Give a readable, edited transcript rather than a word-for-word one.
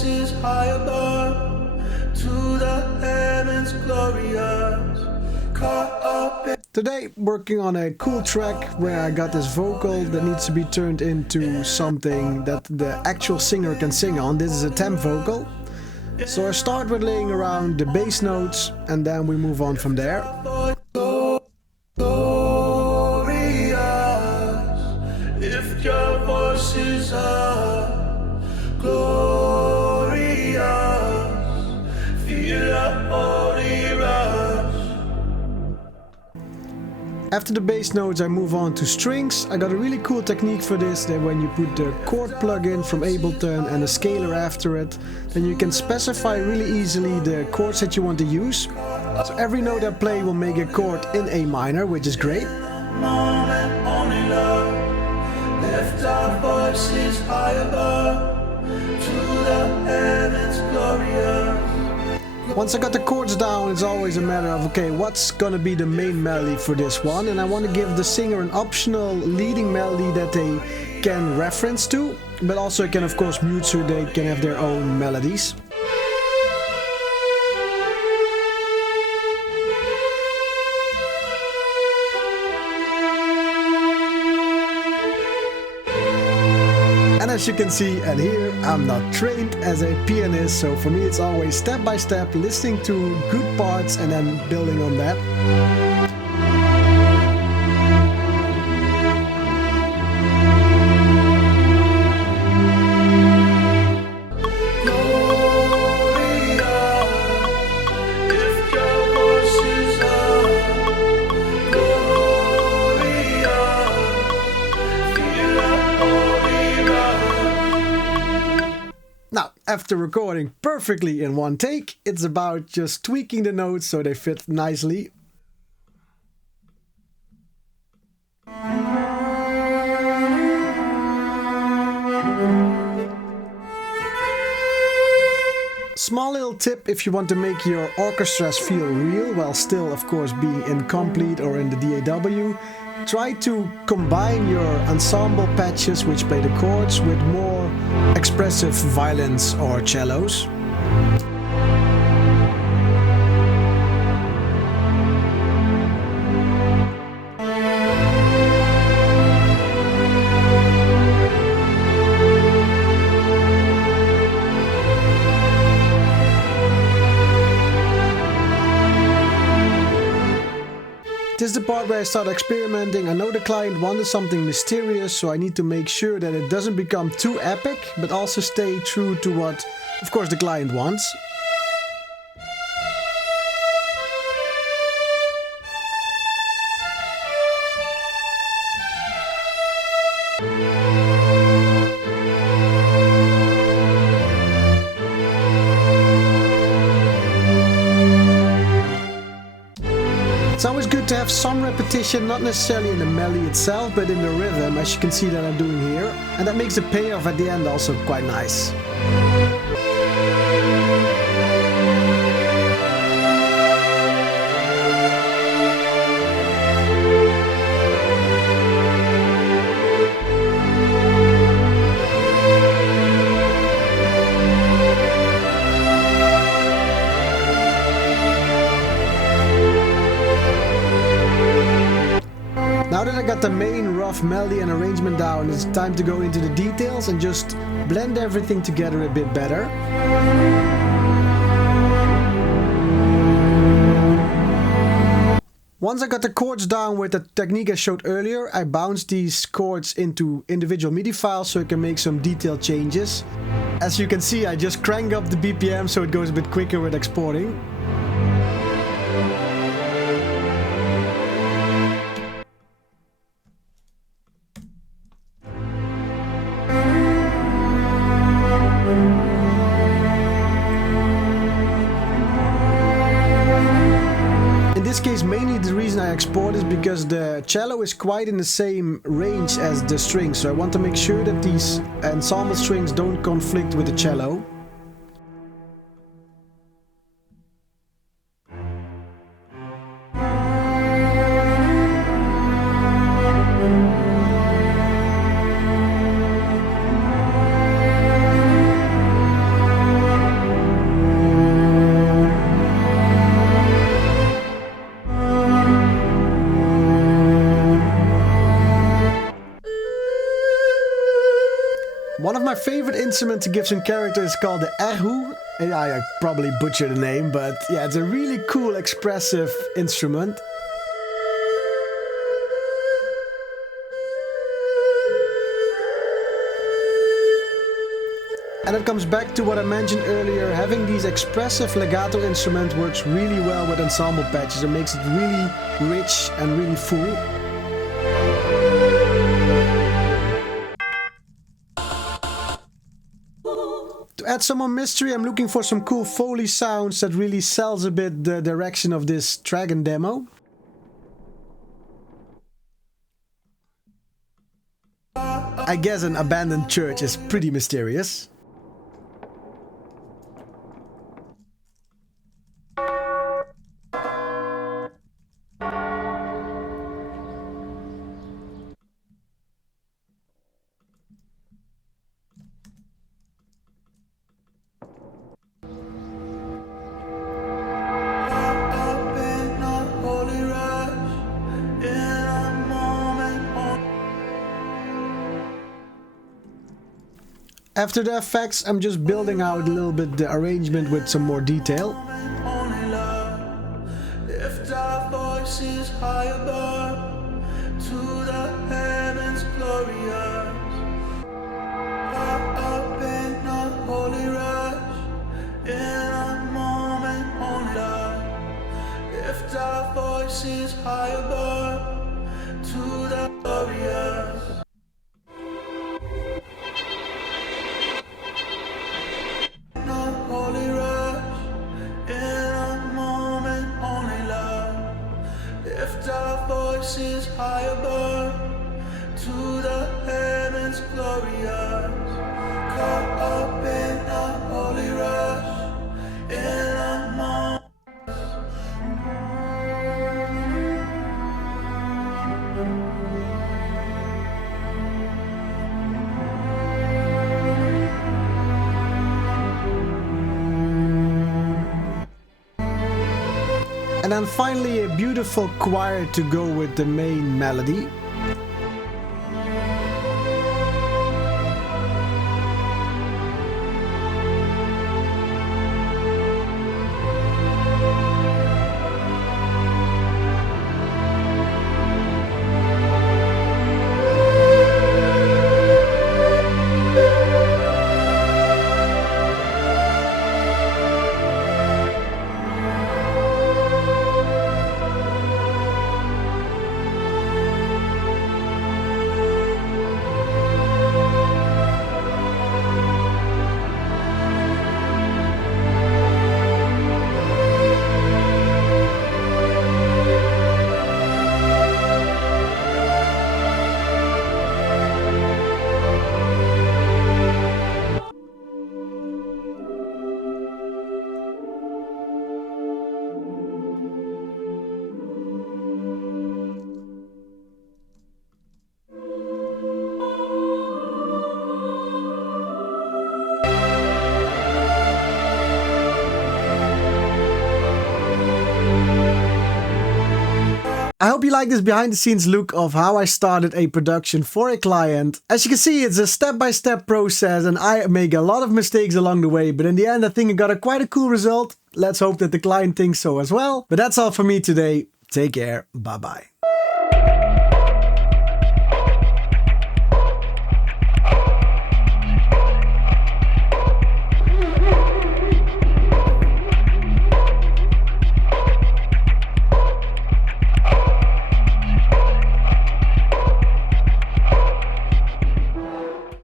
voices high above, to the heavens glorious, caught up in... Today, working on a cool track where I got this vocal that needs to be turned into something that the actual singer can sing on. This is a temp vocal. So I start with laying around the bass notes and then we move on from there. If your voices are glorious, feel a holy rush. After the bass notes I move on to strings. I got a really cool technique for this, that when you put the chord plugin from Ableton and a scaler after it, then you can specify really easily the chords that you want to use. So every note I play will make a chord in A minor, which is great. Moment only love, lift our voices high above, to the heavens glorious. Once I got the chords down, it's always a matter of, okay, what's gonna be the main melody for this one? And I want to give the singer an optional leading melody that they can reference to, but also can of course mute so they can have their own melodies. And as you can see and hear, I'm not trained as a pianist, so for me it's always step by step, listening to good parts and then building on that. Now, after recording perfectly in one take, it's about just tweaking the notes so they fit nicely. Small little tip if you want to make your orchestras feel real while still of course being incomplete or in the DAW. Try to combine your ensemble patches which play the chords with more expressive violins or cellos. This is the part where I start experimenting. I know the client wanted something mysterious, so I need to make sure that it doesn't become too epic, but also stay true to what, of course, the client wants. It's always good to have some repetition, not necessarily in the melody itself, but in the rhythm, as you can see that I'm doing here. And that makes the payoff at the end also quite nice. Now that I got the main rough melody and arrangement down, it's time to go into the details and just blend everything together a bit better. Once I got the chords down with the technique I showed earlier, I bounced these chords into individual MIDI files so I can make some detailed changes. As you can see, I just crank up the BPM so it goes a bit quicker with exporting. In this case, mainly the reason I export is because the cello is quite in the same range as the strings, so I want to make sure that these ensemble strings don't conflict with the cello. instrument to give some character is called the erhu. I probably butchered the name, but yeah, it's a really cool, expressive instrument. And it comes back to what I mentioned earlier, having these expressive legato instrument works really well with ensemble patches. It makes it really rich and really full. To add some more mystery, I'm looking for some cool foley sounds that really sells a bit the direction of this track and demo. I guess an abandoned church is pretty mysterious. After the effects, I'm just building out a little bit the arrangement with some more detail. Lift our voices high above to the heavens glorious. Up in a holy rush, in a moment only love. Lift our voices high above to the glorious. Voices high above to the heavens glorious. Caught up in a holy rush, in a moment. And then finally a beautiful choir to go with the main melody. I hope you like this behind the scenes look of how I started a production for a client. As you can see, it's a step-by-step process and I make a lot of mistakes along the way, but in the end I think I got quite a cool result. Let's hope that the client thinks so as well. But that's all for me today. Take care. Bye bye.